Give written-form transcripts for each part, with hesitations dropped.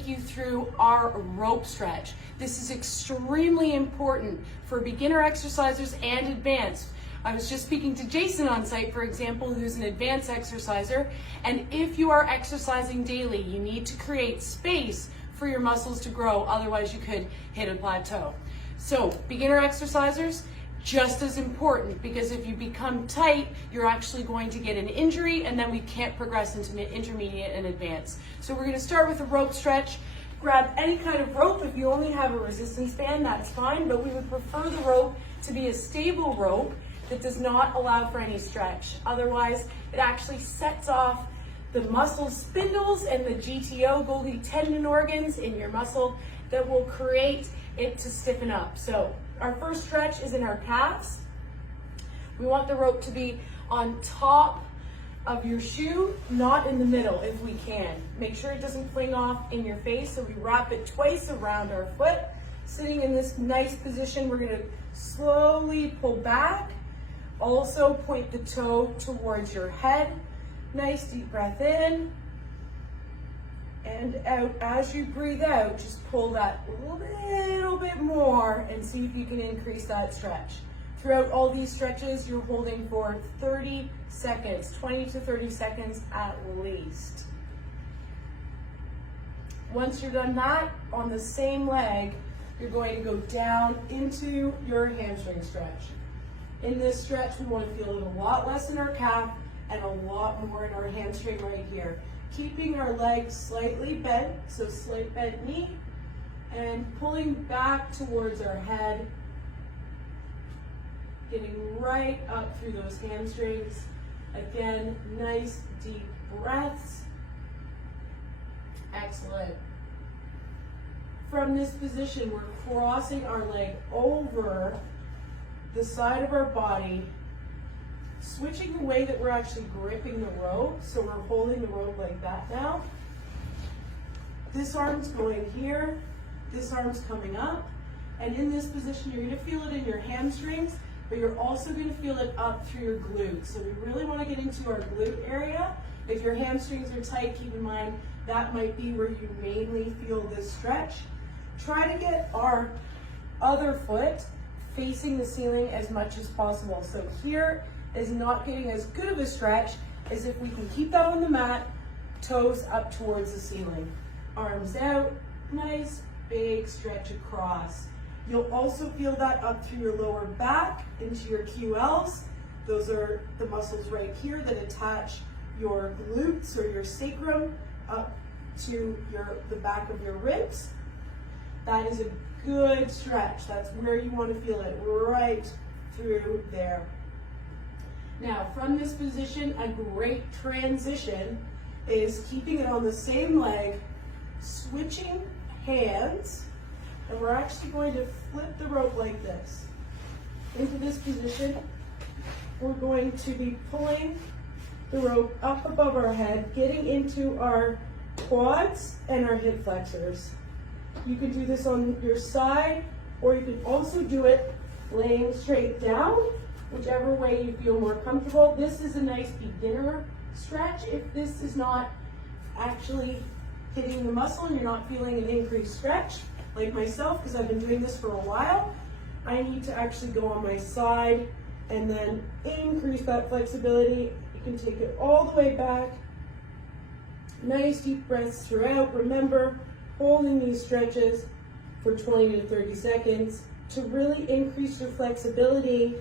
take you through our rope stretch. This is extremely important for beginner exercisers and advanced. I was just speaking to Jason on site, for example, who's an advanced exerciser, and if you are exercising daily, you need to create space for your muscles to grow, otherwise you could hit a plateau. So beginner exercisers, just as important, because if you become tight, you're actually going to get an injury, and then we can't progress into intermediate and advanced. So we're going to start with a rope stretch. Grab any kind of rope. If you only have a resistance band, that's fine, but we would prefer the rope to be a stable rope that does not allow for any stretch. Otherwise, it actually sets off the muscle spindles and the GTO, Golgi tendon organs in your muscle that will create it to stiffen up. So our first stretch is in our calves. We want the rope to be on top of your shoe, not in the middle if we can. Make sure it doesn't fling off in your face, so we wrap it twice around our foot. Sitting in this nice position, we're gonna slowly pull back. Also point the toe towards your head. Nice deep breath in and out. As you breathe out, just pull that little bit more and see if you can increase that stretch. Throughout all these stretches, you're holding for 30 seconds, 20 to 30 seconds at least. Once you're done that, on the same leg, you're going to go down into your hamstring stretch. In this stretch, we want to feel it a lot less in our calf and a lot more in our hamstring right here. Keeping our legs slightly bent, so slight bent knee, and pulling back towards our head, getting right up through those hamstrings. Again, nice deep breaths. Excellent. From this position, we're crossing our leg over the side of our body, switching the way that we're actually gripping the rope. So we're holding the rope like that now. This arm's going here, this arm's coming up, and in this position you're going to feel it in your hamstrings, but you're also going to feel it up through your glutes. So we really want to get into our glute area. If your hamstrings are tight, keep in mind that might be where you mainly feel this stretch. Try to get our other foot facing the ceiling as much as possible. So here is not getting as good of a stretch as if we can keep that on the mat, toes up towards the ceiling. Arms out, nice big stretch across. You'll also feel that up through your lower back into your QLs. Those are the muscles right here that attach your glutes or your sacrum up to the back of your ribs. That is a good stretch. That's where you want to feel it, right through there. Now, from this position, a great transition is keeping it on the same leg, switching hands, and we're actually going to flip the rope like this. Into this position, we're going to be pulling the rope up above our head, getting into our quads and our hip flexors. You can do this on your side, or you can also do it laying straight down, whichever way you feel more comfortable. This is a nice beginner stretch. If this is not actually hitting the muscle and you're not feeling an increased stretch, like myself, because I've been doing this for a while, I need to actually go on my side and then increase that flexibility. You can take it all the way back. Nice deep breaths throughout. Remember, holding these stretches for 20 to 30 seconds to really increase your flexibility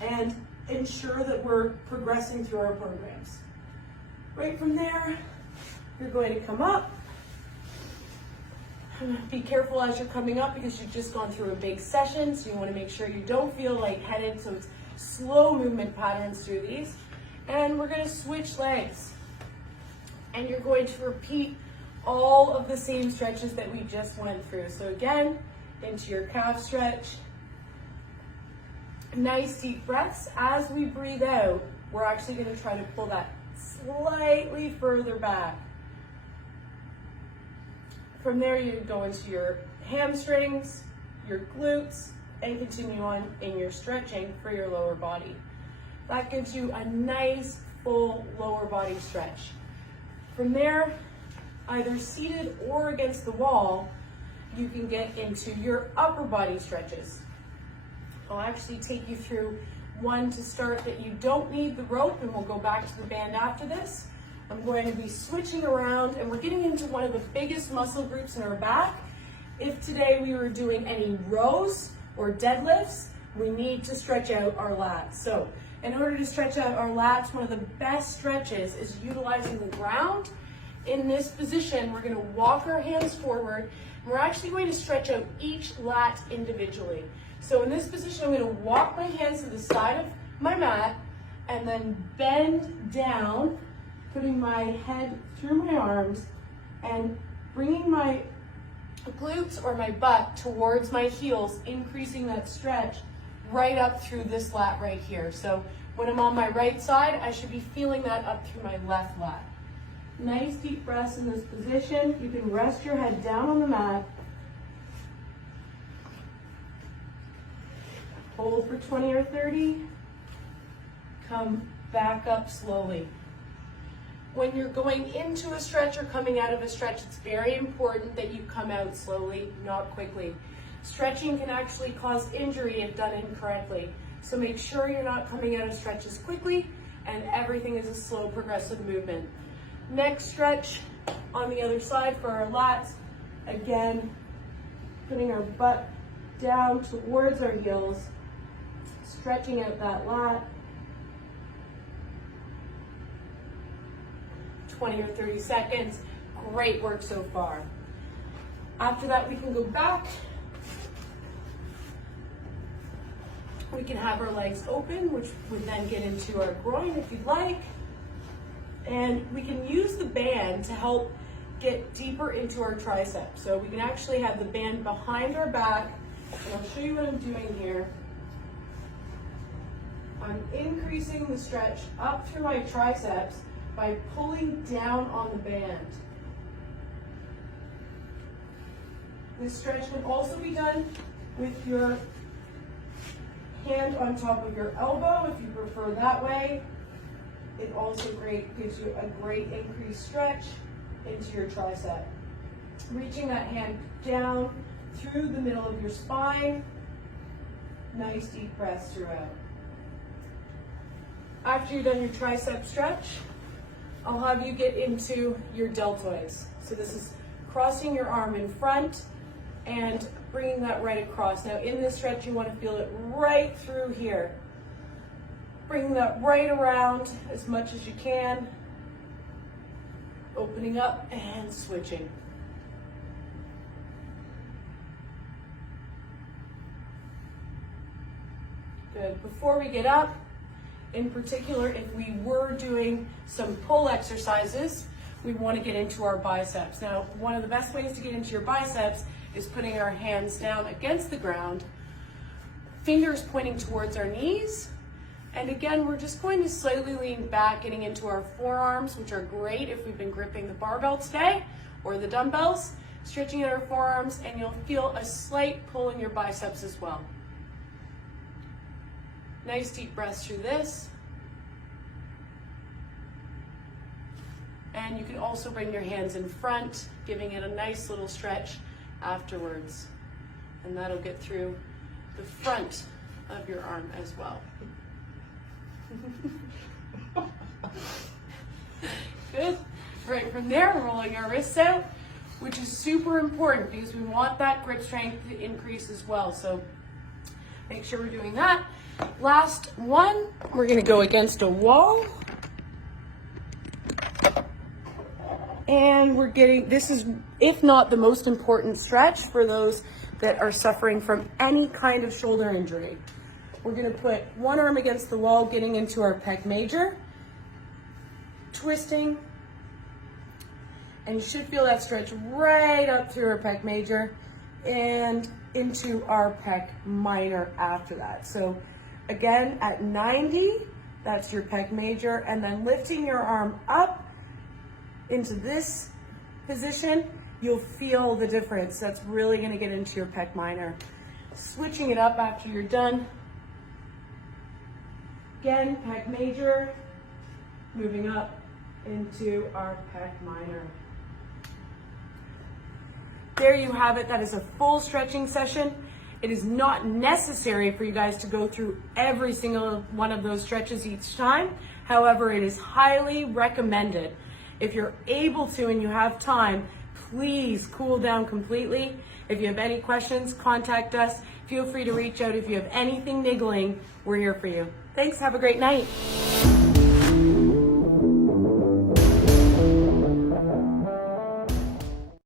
and ensure that we're progressing through our programs. Right from there, you're going to come up. Be careful as you're coming up because you've just gone through a big session, so you want to make sure you don't feel lightheaded, so it's slow movement patterns through these. And we're going to switch legs. And you're going to repeat all of the same stretches that we just went through. So again, into your calf stretch. Nice deep breaths. As we breathe out, we're actually going to try to pull that slightly further back. From there, you go into your hamstrings, your glutes, and continue on in your stretching for your lower body. That gives you a nice full lower body stretch. From there, either seated or against the wall, you can get into your upper body stretches. I'll actually take you through one to start that you don't need the rope, and we'll go back to the band after this. I'm going to be switching around, and we're getting into one of the biggest muscle groups in our back. If today we were doing any rows or deadlifts, we need to stretch out our lats. So in order to stretch out our lats, one of the best stretches is utilizing the ground. In this position, we're going to walk our hands forward, and we're actually going to stretch out each lat individually. So in this position, I'm going to walk my hands to the side of my mat and then bend down, putting my head through my arms and bringing my glutes or my butt towards my heels, increasing that stretch right up through this lat right here. So when I'm on my right side, I should be feeling that up through my left lat. Nice deep breaths in this position. You can rest your head down on the mat. Hold for 20 or 30. Come back up slowly. When you're going into a stretch or coming out of a stretch, it's very important that you come out slowly, not quickly. Stretching can actually cause injury if done incorrectly. So make sure you're not coming out of stretches quickly, and everything is a slow, progressive movement. Next stretch on the other side for our lats. Again, putting our butt down towards our heels, stretching out that lat. 20 or 30 seconds. Great work so far. After that, we can go back. We can have our legs open, which would then get into our groin if you'd like. And we can use the band to help get deeper into our triceps. So we can actually have the band behind our back. And I'll show you what I'm doing here. I'm increasing the stretch up through my triceps by pulling down on the band. This stretch can also be done with your hand on top of your elbow if you prefer that way. It also gives you a great increased stretch into your tricep. Reaching that hand down through the middle of your spine. Nice deep breaths throughout. After you've done your tricep stretch, I'll have you get into your deltoids. So this is crossing your arm in front and bringing that right across. Now in this stretch, you want to feel it right through here. Bringing that right around as much as you can. Opening up and switching. Good. Before we get up, in particular, if we were doing some pull exercises, we want to get into our biceps. Now, one of the best ways to get into your biceps is putting our hands down against the ground, fingers pointing towards our knees. And again, we're just going to slowly lean back, getting into our forearms, which are great if we've been gripping the barbell today or the dumbbells, stretching out our forearms, and you'll feel a slight pull in your biceps as well. Nice deep breaths through this. And you can also bring your hands in front, giving it a nice little stretch afterwards. And that'll get through the front of your arm as well. Good. Right from there, rolling our wrists out, which is super important because we want that grip strength to increase as well. So make sure we're doing that. Last one, we're going to go against a wall. And we're getting, this is, if not the most important stretch for those that are suffering from any kind of shoulder injury. We're going to put one arm against the wall, getting into our pec major, twisting, and you should feel that stretch right up through our pec major and into our pec minor after that. So again, at 90, that's your pec major, and then lifting your arm up into this position, you'll feel the difference. That's really going to get into your pec minor. Switching it up after you're done. Again, pec major, moving up into our pec minor. there you have it. That is a full stretching session. It is not necessary for you guys to go through every single one of those stretches each time. However, it is highly recommended. If you're able to and you have time, please cool down completely. If you have any questions, contact us. Feel free to reach out if you have anything niggling. We're here for you. Thanks. Have a great night.